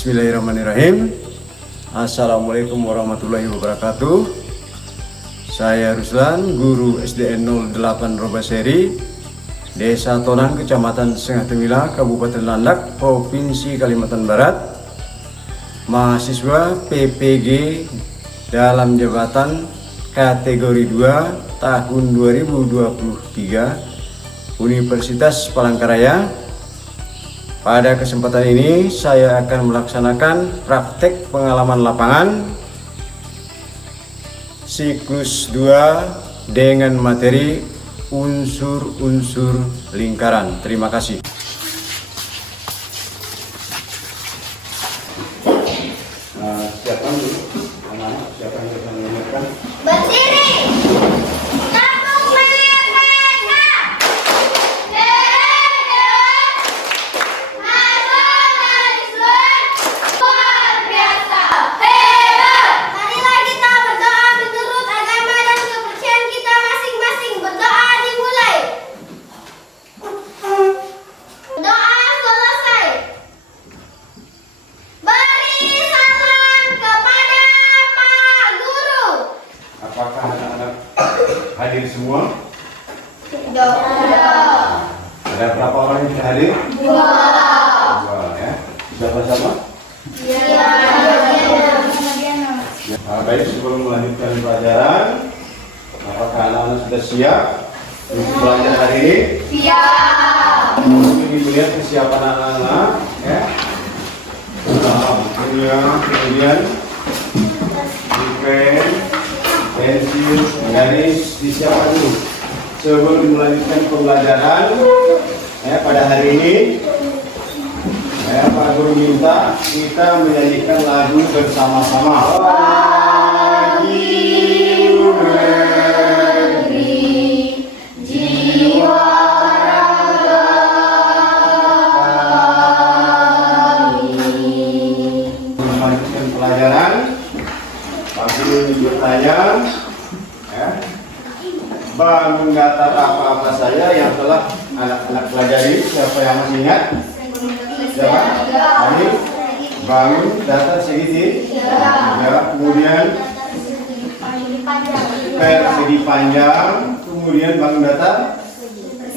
Bismillahirrahmanirrahim. Assalamualaikum warahmatullahi wabarakatuh. Saya Ruslan, guru SDN 08 Robaseri, Desa Tonang, Kecamatan Sengah Temila, Kabupaten Landak, Provinsi Kalimantan Barat. Mahasiswa PPG dalam jabatan kategori 2 tahun 2023 Universitas Palangkaraya. Pada kesempatan ini saya akan melaksanakan praktek pengalaman lapangan siklus 2 dengan materi unsur-unsur lingkaran. Terima kasih. Siapa dulu? Anak-anak, siapa yang akan mengingatkan? Berdiri. Kampung Merdeka. Nasionalisme luar biasa. Hebat. Marilah kita berdoa menurut agama dan kepercayaan kita masing-masing. Berdoa dimulai. Doa selesai. Beri salam kepada Pak Guru. Apakah anak-anak hadir semua? Ada berapa orang yang sudah hadir? Dua ya. Siapa-siapa? Baik, sebelum melanjutkan pelajaran, apakah anak-anak sudah siap untuk belajar hari ini? Siap. Ini melihat kesiapan anak-anak ya. Kemudian pen, pensil, garis disiapkan dulu sebelum melanjutkan pembelajaran ya, pada hari ini. Pak Guru minta kita menyanyikan lagu bersama-sama. Wahyu negeri, jiwa raga kami. Melanjutkan pelajaran, Pak Guru bertanya, ya, bangun datar apa-apa saja yang telah anak-anak pelajari. Siapa yang masih ingat? Siapa? Ini bangun datar segitiga, kemudian persegi panjang, kemudian bangun datar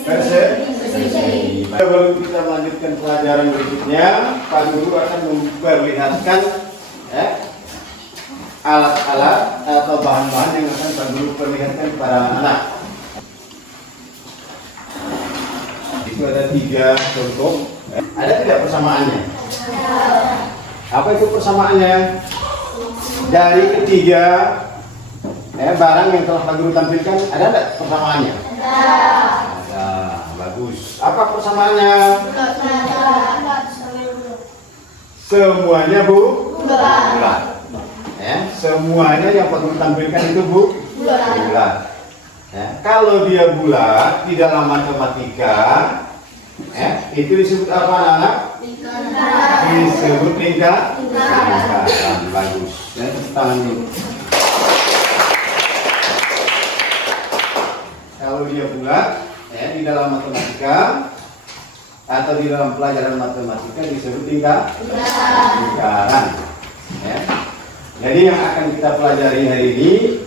persegi. Sebelum kita melanjutkan pelajaran berikutnya, Pak Guru akan memperlihatkan alat-alat atau bahan-bahan yang akan Pak Guru perlihatkan kepada anak. Itu ada 3 contoh. Ada tidak persamaannya? Apa itu persamaannya? Dari ketiga barang yang telah Pak Guru tampilkan, ada tidak persamaannya? Ada. Bagus. Apa persamaannya? Semuanya bulat. Semuanya yang Pak Guru tampilkan itu bulat. Kalau dia bulat di dalam matematika, itu disebut apa anak-anak? Disebut lingkaran. Bagus. Tangan dulu. Kalau dia bulat di dalam matematika atau di dalam pelajaran matematika disebut lingkaran. Jadi yang akan kita pelajari hari ini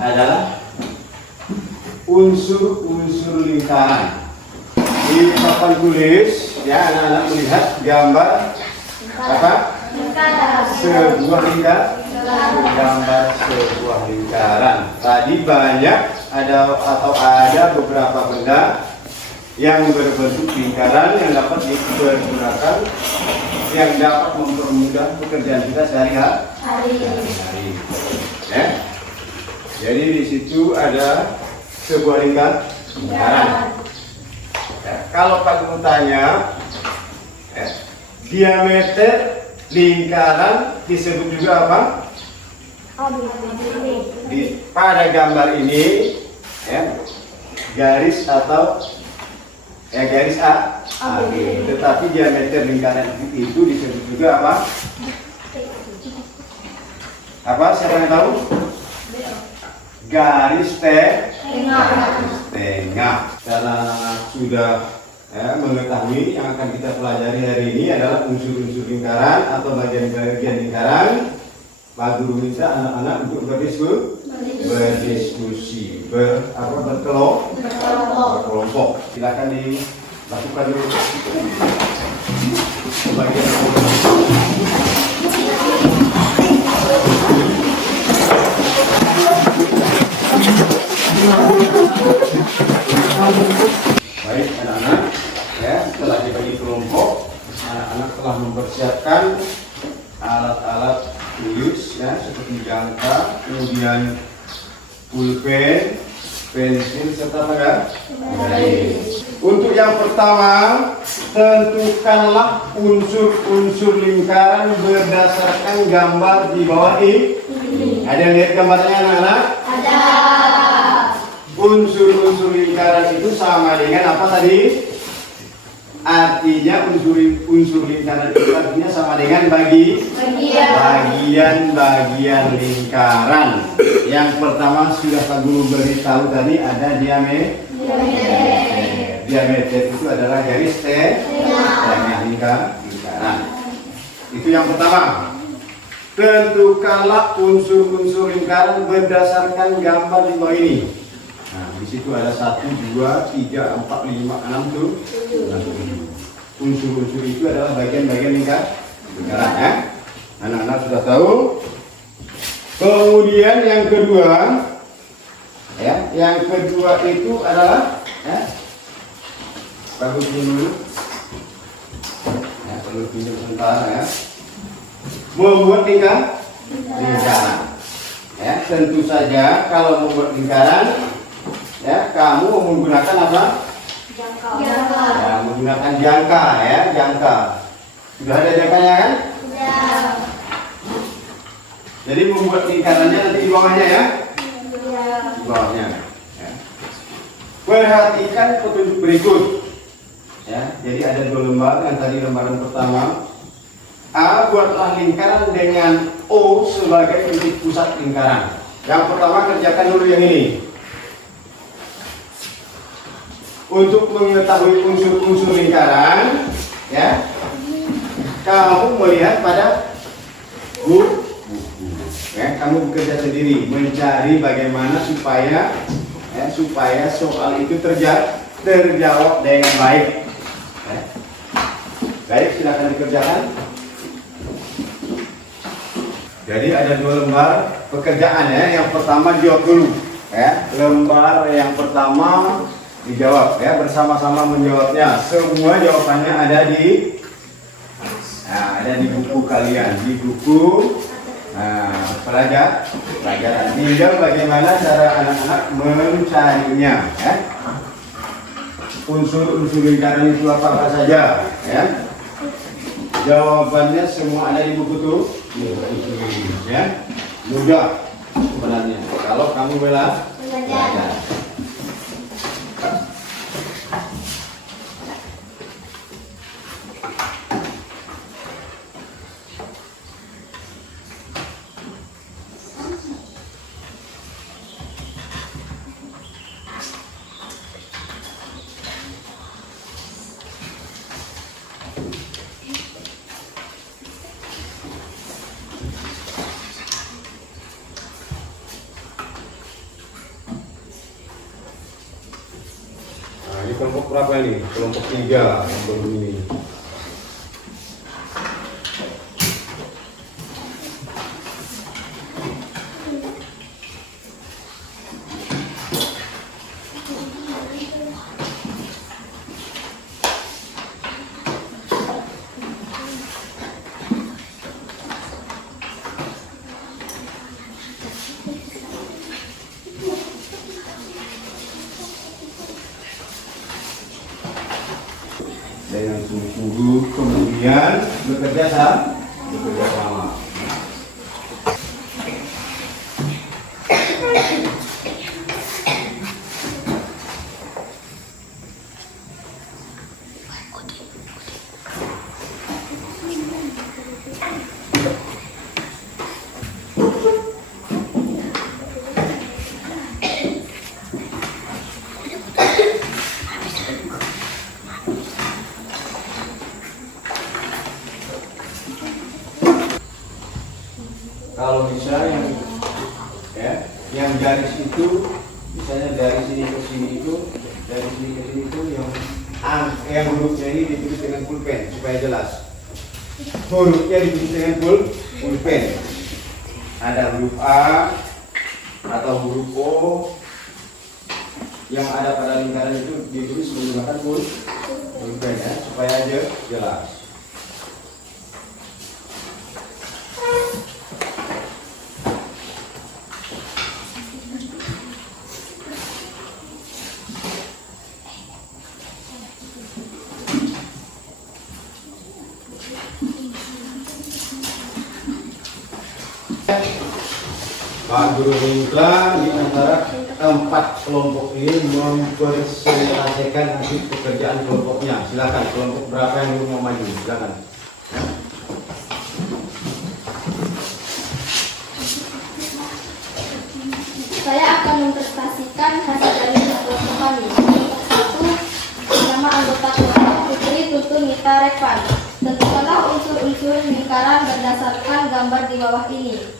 adalah unsur-unsur lingkaran. Di papan tulis ya, anak-anak melihat gambar apa? Sebuah lingkaran. Gambar sebuah lingkaran. Tadi banyak ada beberapa benda yang berbentuk lingkaran yang dapat digunakan, yang dapat mempermudah pekerjaan kita sehari-hari. Jadi di situ ada sebuah lingkaran. Kalau Pak Guru tanya, diameter lingkaran disebut juga apa? Pada gambar ini, garis atau garis A, tetapi diameter lingkaran itu disebut juga apa? Apa? Siapa yang tahu? Garis tengah. Karena sudah ya, mengetahui yang akan kita pelajari hari ini adalah unsur-unsur lingkaran atau bagian-bagian lingkaran. Pak Guru minta anak-anak untuk berdiskusi, berkelompok. Silakan dilakukan dulu. Bagian baik anak-anak, ya, setelah dibagi kelompok, anak-anak telah mempersiapkan alat-alat tulis, ya, seperti jangka, kemudian pulpen, pensil, serta garis. Untuk yang pertama, tentukanlah unsur-unsur lingkaran berdasarkan gambar di bawah ini. Ada yang lihat gambarnya anak-anak? Ada. Unsur-unsur lingkaran itu sama dengan apa tadi? Artinya unsur lingkaran itu artinya sama dengan bagian-bagian lingkaran. Yang pertama sudah Pak Guru beritahu tadi ada diameter. Diameter itu adalah garis tengah lingkaran. Itu yang pertama. Tentukanlah unsur-unsur lingkaran berdasarkan gambar di bawah ini. Nah, di situ ada 1, 2, 3, 4, 5, 6 tuh. Unsur-unsur itu adalah bagian-bagian lingkaran, ya. Anak-anak sudah tahu. Kemudian yang kedua, ya, yang kedua itu adalah, ya, bagus dulu. Ya, perlu pinjam sebentar, ya. Membuat lingkaran. Ya, tentu saja kalau membuat lingkaran, ya, kamu menggunakan apa? Jangka. Ya, menggunakan jangka, ya, jangka. Sudah ada jangkanya kan? Sudah. Jadi membuat lingkarannya nanti di bawahnya, ya? Di bawahnya. Ya. Perhatikan petunjuk berikut. Ya, jadi ada 2 lembar. Yang tadi lembaran pertama. A, buatlah lingkaran dengan O sebagai titik pusat lingkaran. Yang pertama kerjakan dulu yang ini. Untuk mengetahui unsur-unsur lingkaran, ya, kamu melihat pada buku, ya, kamu bekerja sendiri mencari bagaimana supaya, ya, supaya soal itu terjawab dengan baik. Ya. Baik, silakan dikerjakan. Jadi ada 2 lembar pekerjaan, ya. Yang pertama jawab dulu, ya. Lembar yang pertama dijawab, ya, bersama-sama menjawabnya. Semua jawabannya ada di buku kalian, di buku pelajaran. Tinggal bagaimana cara anak-anak mencarinya, ya. Unsur-unsur lingkaran itu apa saja, ya. Jawabannya semua ada di buku tuh, ya. Mudah sebenarnya kalau kamu belajar. Ini kelompok berapa ini? Kelompok 3 belum ini. Dengan sungguh-sungguh, kemudian bekerja sama. kalau bisa yang garis itu misalnya dari sini ke sini itu, dari sini ke sini itu yang hurufnya ini ditulis dengan pulpen supaya jelas. Hurufnya ditulis dengan pulpen. Ada huruf A atau huruf O yang ada pada lingkaran itu ditulis menggunakan pulpen ya, supaya aja jelas. Pak Guru minta di antara 4 kelompok ini mempresentasikan hasil pekerjaan kelompoknya. Silakan, kelompok berapa yang mau maju? Silakan. Saya akan mempresentasikan hasil dari kelompok kami. Satu, nama anggota kelompok Putri Tutun Nita Revan. Tentukanlah unsur-unsur lingkaran berdasarkan gambar di bawah ini.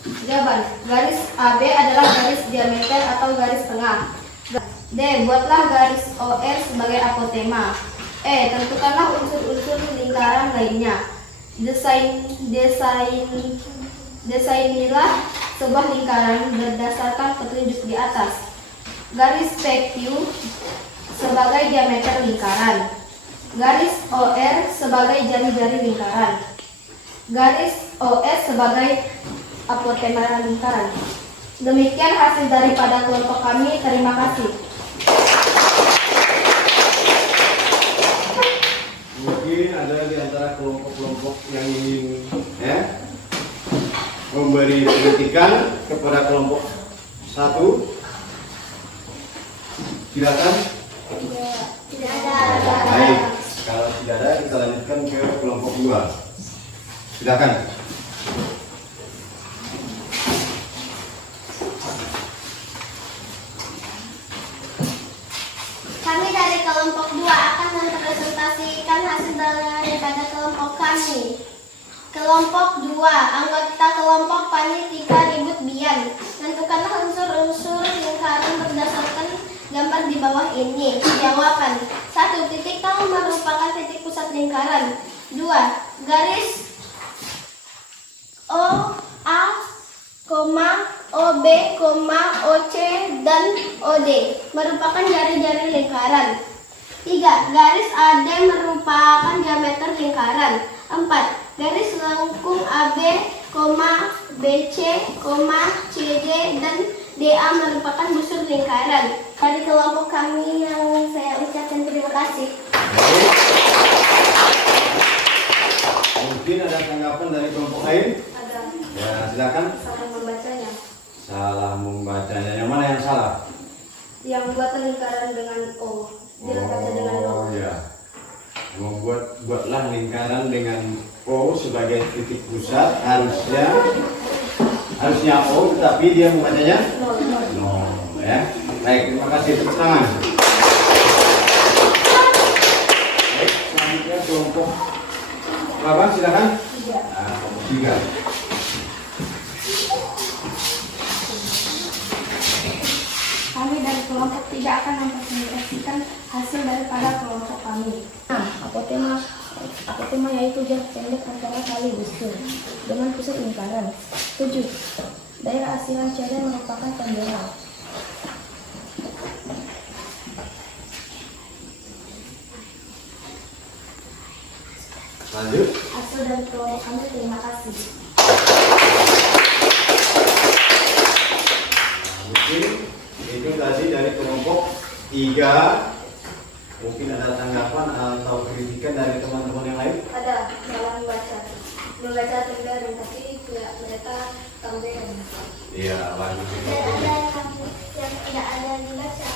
Jawaban, garis AB adalah garis diameter atau garis tengah. D. Buatlah garis OR sebagai apotema. E. Tentukanlah unsur-unsur lingkaran lainnya. Desainilah sebuah lingkaran berdasarkan petunjuk di atas. Garis PQ sebagai diameter lingkaran. Garis OR sebagai jari-jari lingkaran. Garis OS sebagai apotema lingkaran. Demikian hasil daripada kelompok kami. Terima kasih. Mungkin ada di antara kelompok-kelompok yang ingin memberi kritikan kepada kelompok 1. Silakan. Tidak ada. Baik, kalau tidak ada kita lanjutkan ke kelompok 2. Silakan. Kami dari kelompok 2 akan mempresentasikan hasil daripada kelompok kami. Kelompok 2, anggota kelompok Panitika Ribut Bian. Tentukanlah unsur-unsur lingkaran berdasarkan gambar di bawah ini. Jawaban. 1. Titik T merupakan titik pusat lingkaran. 2. Garis OA, OB, OC, dan OD merupakan jari-jari lingkaran. 3. Garis AD merupakan diameter lingkaran. 4. Garis lengkung AB, BC, CD, dan DA merupakan busur lingkaran. Dari kelompok kami yang saya ucapkan terima kasih. Mungkin ada tanggapan dari kelompok lain? Ada. Ya, silakan. Salah membacanya. Salah membacanya. Yang mana yang salah? Yang buat lingkaran dengan O. Dia baca dengan O. Ya. Buatlah lingkaran dengan O sebagai titik pusat, harusnya O, tetapi dia membacanya no, ya. Baik, terima kasih. Tepuk tangan. Baik, selanjutnya kelompok berapa? Silakan. 3. Kami dari kelompok 3 akan mempresentasikan hasil daripada kelompok kami. Apotema yaitu jarak pendek antara kali busur dengan pusat lingkaran. 7. Daerah asilan CD merupakan pembela. Lanjut. Hasil dari kelompok kami. Terima kasih. Mungkin itu tadi dari kelompok 3. Mungkin ada tanggapan atau kritikan dari teman-teman yang lain? Ada salah membaca tenggaran, tapi tidak mereka tenggaran. Iya, lanjut. Tidak ada yang tidak ada dibaca.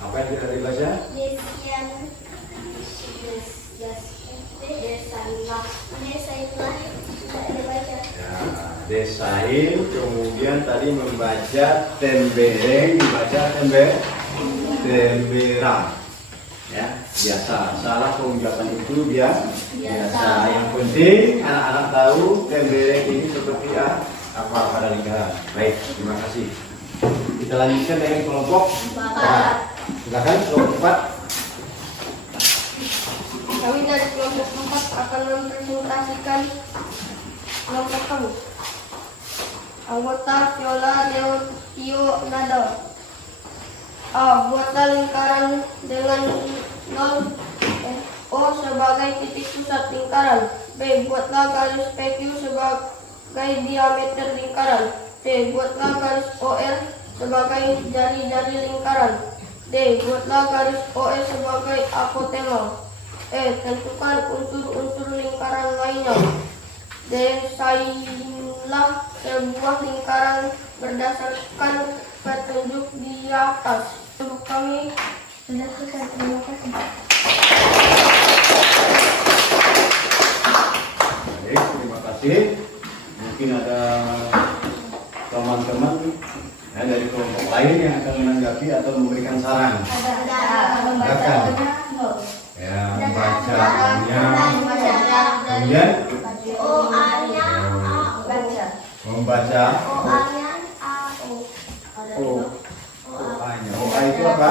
Apa yang tidak dibaca? Desainlah tidak dibaca. Ya, desain, kemudian tadi membaca tembereng, dibaca temberang. Ya, biasa. Salah pengucapan itu biasa. Yang penting anak-anak tahu tembereng ini seperti apa pada lingkaran. Baik, terima kasih. Kita lanjutkan dengan kelompok 4. Silakan kelompok 4. Kami dari kelompok 4 akan mempresentasikan kelompok kami. Anggota Viola Leontio Nadal. A. Buatlah lingkaran dengan 0 O sebagai titik pusat lingkaran. B. Buatlah garis PQ sebagai diameter lingkaran. C. Buatlah garis OR sebagai jari-jari lingkaran. D. Buatlah garis OE sebagai apotema. E. Tentukan unsur-unsur lingkaran lainnya. Desainlah sebuah lingkaran berdasarkan petunjuk di atas. Untuk kami sudah selesai. Terima kasih. Baik, terima kasih. Mungkin ada teman-teman dari kelompok lain yang akan menanggapi atau memberikan saran. Silakan. Ya, membacanya. Kemudian membaca O-A-nya. O-A itu apa?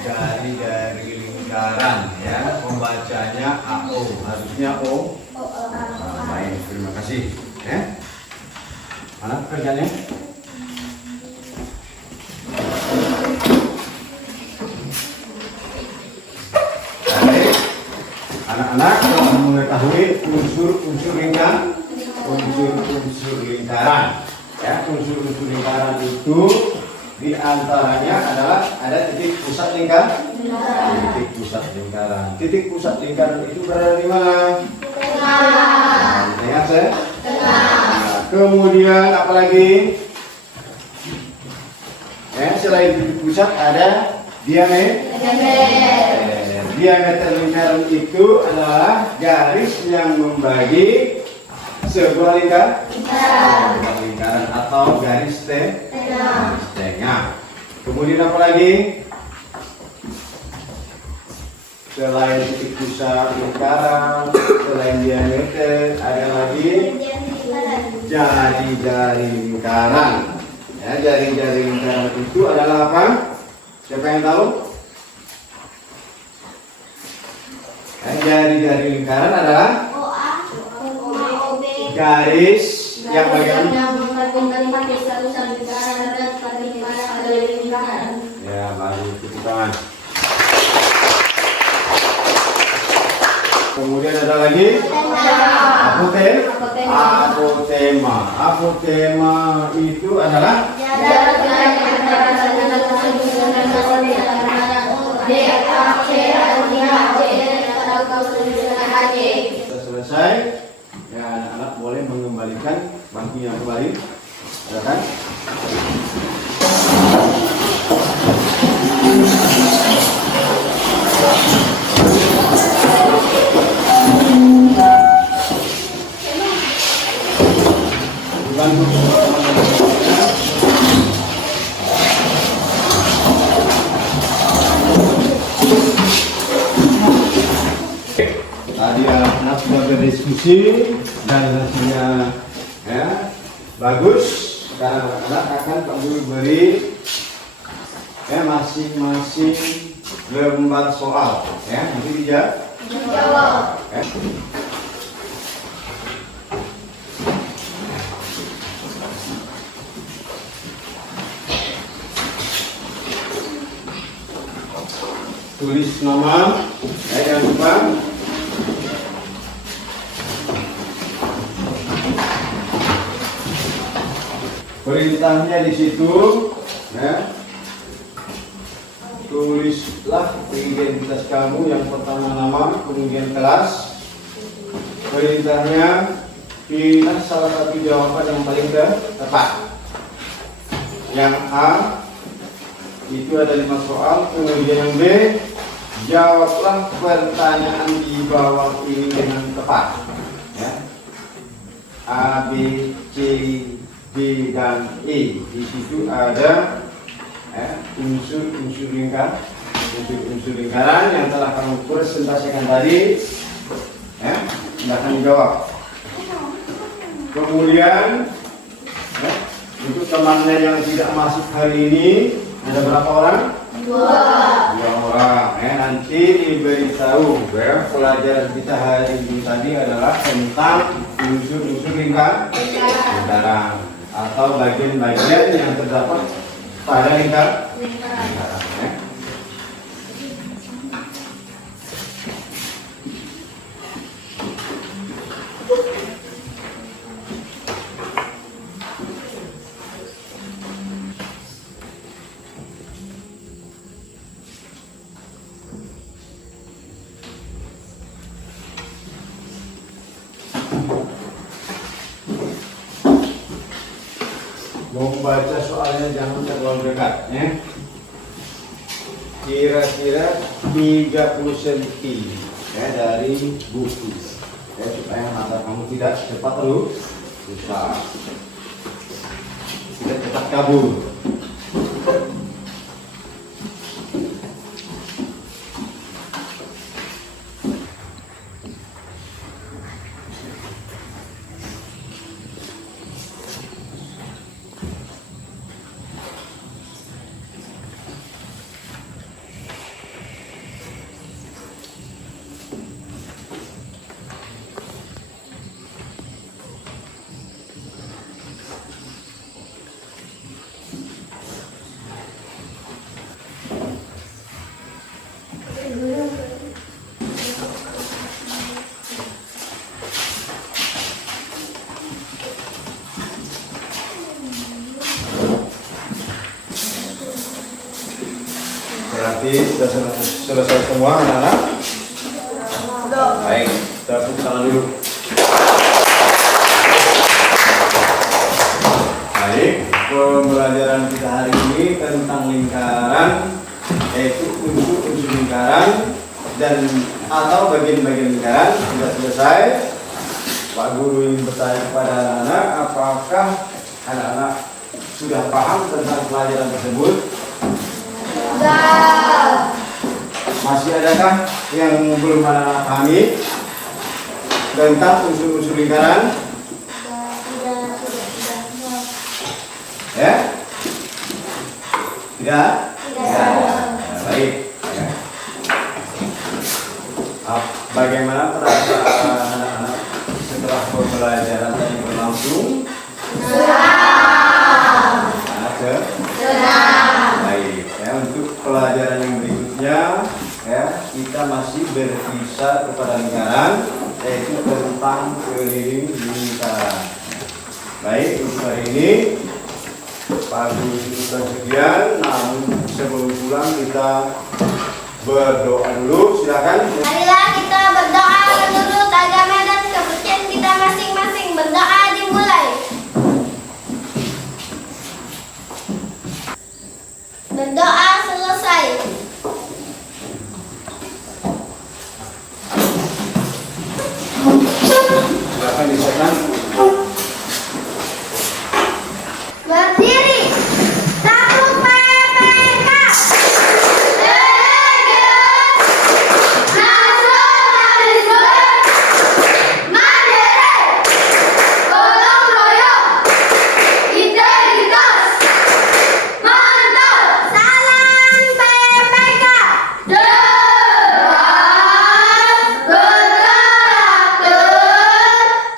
Jari-jari lingkaran, ya. Membacanya AO, harusnya O. Baik, terima kasih. Mana pekerjaannya? Baik, anak-anak telah mengetahui unsur-unsur lingkaran. Unsur-unsur lingkaran, ya. Unsur-unsur lingkaran itu di antaranya adalah ada titik pusat lingkaran. Titik pusat lingkaran. Titik pusat lingkaran itu berada di mana? Ingat saya? Nah, kemudian apa lagi? Selain titik pusat ada diameter. Diameter lingkaran itu adalah garis yang membagi sebuah lingkaran atau garis tengah. Kemudian apa lagi? Selain titik pusat lingkaran, selain diameter, ada lagi jari-jari lingkaran. Ya, jari-jari lingkaran itu adalah apa? Siapa yang tahu? Jari-jari lingkaran adalah garis yang bagaimana? Ya, baru tepuk tangan. Kemudian ada lagi apotema. Apotema itu adalah sudah selesai. Ya, anak-anak boleh mengembalikan bangkunya kembali. Silakan. Bantu tadi anak-anak sudah berdiskusi dan hasilnya ya bagus. Sekarang anak-anak akan kami beri masing-masing lembar soal ya, nanti dijawab. Tulis nama, jangan lupa. Perintahnya di situ, ya. Tulislah identitas kamu, yang pertama nama, kemudian kelas. Perintahnya pilih salah satu jawaban yang paling tepat. Yang A itu ada 5 soal, kemudian yang B, jawablah pertanyaan di bawah ini dengan tepat. Ya. A, B, C, D, dan E. Di situ ada unsur-unsur lingkaran yang telah kamu presentasikan tadi. Ya. Silahkan dijawab. Kemudian untuk temannya yang tidak masuk hari ini ada berapa orang? 2 orang. Nanti diberitahu pelajaran kita hari ini tadi adalah tentang unsur-unsur lingkaran atau bagian-bagian yang terdapat pada lingkaran. Membaca soalnya jangan terlalu dekat ya. Kira-kira 30 cm ya dari buku ya, supaya mata kamu tidak cepat rusak, tidak cepat kabur. Berarti sudah selesai semua anak-anak? Baik, kita tepuk tangan dulu. Baik, pembelajaran kita hari ini tentang lingkaran, yaitu unsur-unsur lingkaran dan atau bagian-bagian lingkaran sudah selesai. Pak Guru ingin bertanya kepada anak-anak, apakah anak-anak sudah paham tentang pelajaran tersebut? Masih adakah yang belum anak-anak pahami tentang unsur-unsur lingkaran? Ya? Tidak? Baik. Ya. Bagaimana perasaan anak-anak setelah pembelajaran tadi berlangsung? Senang. Baik. Ya, untuk pelajaran yang berikutnya ya, kita masih berkisar kepada lingkaran, yaitu tentang keliling lingkaran. Baik, untuk hari ini Pak Guru sudah sekian, namun sebelum pulang kita berdoa dulu. Silakan. Marilah kita berdoa menurut agama dan kepercayaan kita masing-masing. Berdoa dimulai. Berdoa selesai. Silakan disiapkan. Berdiri. Satu PPK. Nasionalisme. Mandiri. Gotong royong. Integritas. Mantap. Salam PPK. Deras berkarakter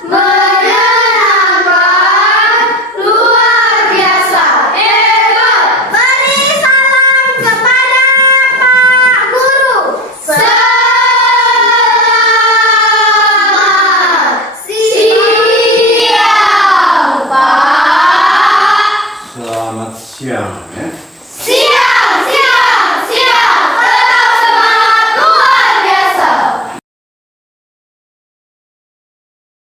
menyenangkan luar biasa. Hebat. Beri salam kepada Pak Guru. Selamat siang, Pak. Selamat siang. Ya.